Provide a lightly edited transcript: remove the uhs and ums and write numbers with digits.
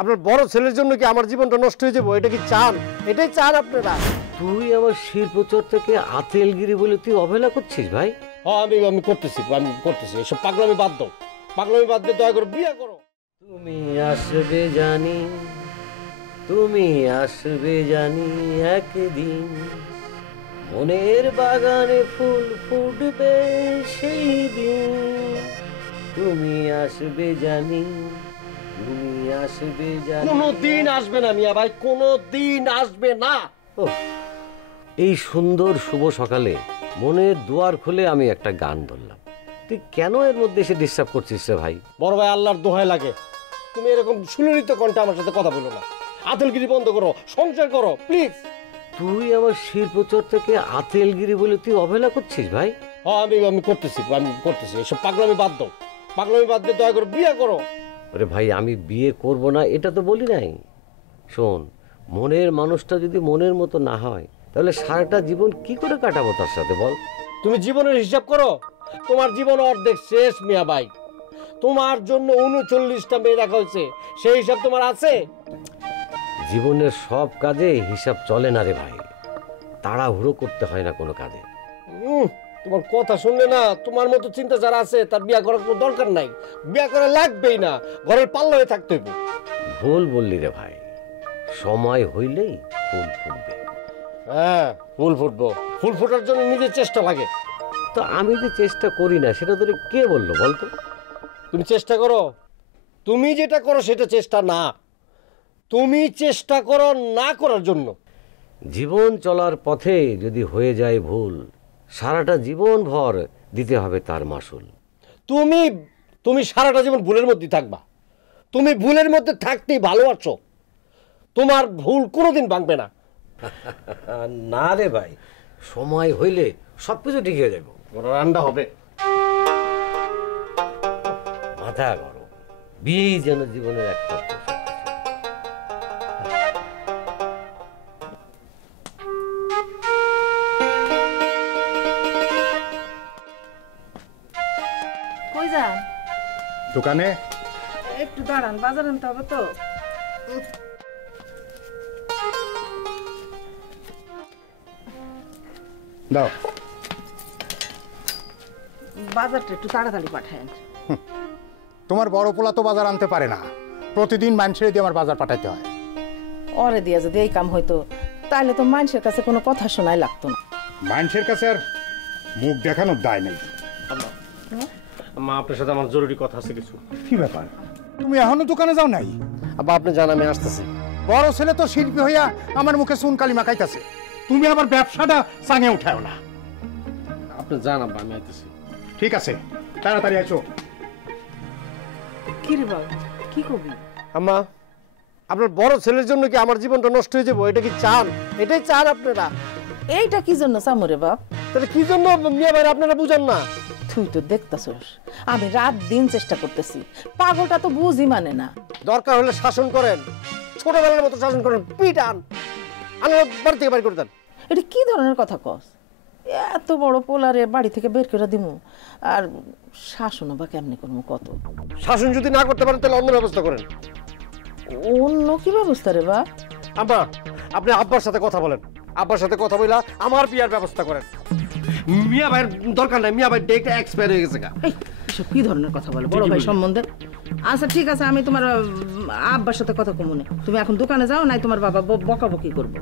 আপনার বড় ছেলের জন্য কি আমার জীবনটা নষ্ট হয়ে যাবো? এটা কি চান? এটাই চান আপনারা? তুই আমার শিল্পচর থেকে আতেলগিরি বলে তুই অবহেলা করছিস ভাই? হ্যাঁ আমি করতেছি এসব পাগলামি বাদ দাও। পাগলামি বাদ দিয়ে দয়া করে বিয়ে করো। তুমি আসবে জানি, তুমি আসবে জানি একদিন, মনের বাগানে ফুল ফুটবে সেই দিন। তুমি আসবে জানি, তুমি আসবে জানি। কোনোদিন আসবে না মিয়া ভাই, কোনোদিন আসবে না। এই সুন্দর শুভ সকালে মনের দুয়ার খুলে আমি একটা গান ধরলাম, তুই কেন এর মধ্যে এসে ডিস্টার্ব করছিস রে ভাই? বড় ভাই আল্লাহর দোহাই লাগে, তুমি এরকম সুললিত কণ্ঠে আমার সাথে কথা বলো না। আতেলগিরি বন্ধ করো, সংসার করো প্লিজ। তুই আমার শিল্পচর থেকে আতেলগিরি বলে তুই অবহেলা করছিস ভাই? হ্যাঁ আমি করতেছি এসব পাগলামি বাদ দাও। পাগলামি বাদ দিয়ে দয়া করে বিয়ে করো। আরে ভাই আমি বিয়ে করব না এটা তো বলি নাই। শোন, মনের মানুষটা যদি মনের মতো না হয় তাহলে সারাটা জীবন কি করে কাটাবো তার সাথে বল? তুমি জীবনের হিসাব করো, তোমার জীবন অর্ধেক শেষ মিয়া ভাই। তোমার জন্য 39টা মেয়ে রাখা হয়েছে, সেই হিসাব তোমার আছে? জীবনের সব কাজে হিসাব চলে না রে ভাই, তাড়াহুড়ো করতে হয় না কোনো কাজে। তোমার কথা শুনলে না, তোমার মতো চিন্তা যারা আছে তার বিয়ে করার কোনো দরকার নাই, বিয়ে করা লাগবেই না, ঘরের পাল্লা হয়ে থাকতে হবে। ভুল বললি রে ভাই, সময় হইলেই ফুল ফুটবে। হ্যাঁ ফুল ফুটবো, ফুল ফোটার জন্য নিজের চেষ্টা লাগে। তো আমি যে চেষ্টা করি না সেটা তোরে কে বললো বলতো? তুমি চেষ্টা করো, তুমি যেটা করো সেটা চেষ্টা না, তুমি চেষ্টা করো না করার জন্য। জীবন চলার পথে যদি হয়ে যায় ভুল, সারাটা জীবন ভর দিতে হবে তার মাসুল। তুমি সারাটা জীবন ভুলের মধ্যে থাকবা, তুমি ভুলের মধ্যে থাকতেই ভালোবাসো, তোমার ভুল কোনোদিন ভাঙবে না। না রে ভাই, সময় হইলে সবকিছু ঠিক হয়ে যাবে। রান্না হবে, মাথা গরম, বিয়েই যেন জীবনের একমাত্র সবকিছু। কই যান? দোকানে। একটু দাঁড়ান, বাজার আনতে হবে তো। দাও। বাজারটা একটু তাড়াতাড়ি পাঠায়েন। তোমার বড় পোলা তো বাজার আনতে পারে না, প্রতিদিন মানুষের দিয়ে আমার বাজার পাঠাইতে হয়। ওরে দিয়া যদি এই কাম হইতো তাহলে তো মানুষের কাছে কোনো কথা শোনাই লাগতো না। মানুষের কাছে আর মুখ দেখানোর দায় নেই। মা আপনার সাথে আমার জরুরি কথা আছে কিছু। কি ব্যাপার, তুমি এখনো দোকানে যাও নাই? আব্বা আপনি জান আমি আসতেছি। বড় ছেলে তো শিল্পী হইয়া আমার মুখে চুন কালি মাখাইতেছে, তুমি আবার ব্যবসাটা চাঙে উঠাও না। আপনি জান আব্বা আমি আইতেছি। ঠিক আছে, তাড়াতাড়ি আইছো। কি রে বাবা, কি করবি? আম্মা, আপনার বড় ছেলের জন্য কি আমার জীবনটা নষ্ট হয়ে যাবো? এটা কি চান? এটাই চান আপনারা? এইটা কি জন্য চামরে বাপ? তাহলে কি জন্য মিয়া ভাই আপনারা বুঝান না? তুই তো দেখতাছস আমি রাত দিন চেষ্টা করতেছি, পাগলটা তো বুঝি মানে না। দরকার হলে শাসন করেন, ছোটবেলার মতো শাসন করেন, পিটান, আমার বাড়ি থেকে বাড়ি করে দেন। এটা কি ধরনের কথা কস? এত বড় পোলারে বাড়ি থেকে বের করে দিমু, আর শাসনও বা কেমনি করবো কত? শাসন যদি না করতে পারেন তাহলে অন্য ব্যবস্থা করেন। অন্য কি ব্যবস্থা রে বা? আব্বা, আপনি আব্বার সাথে কথা বলেন, আব্বার সাথে কথা বইলা আমার বিয়ার ব্যবস্থা করেন। মিয়া ভাইয়ের দরকার নাই, মিয়া ভাই ডেটটা এক্সপায়ার হয়ে গেছে। এসব কি ধরনের কথা বলে বড় ভাই সম্বন্ধে? আচ্ছা ঠিক আছে, আমি তোমার আব্বার সাথে কথা কমুনে, তুমি এখন দোকানে যাও, নাই তোমার বাবা বকাবকি করবো।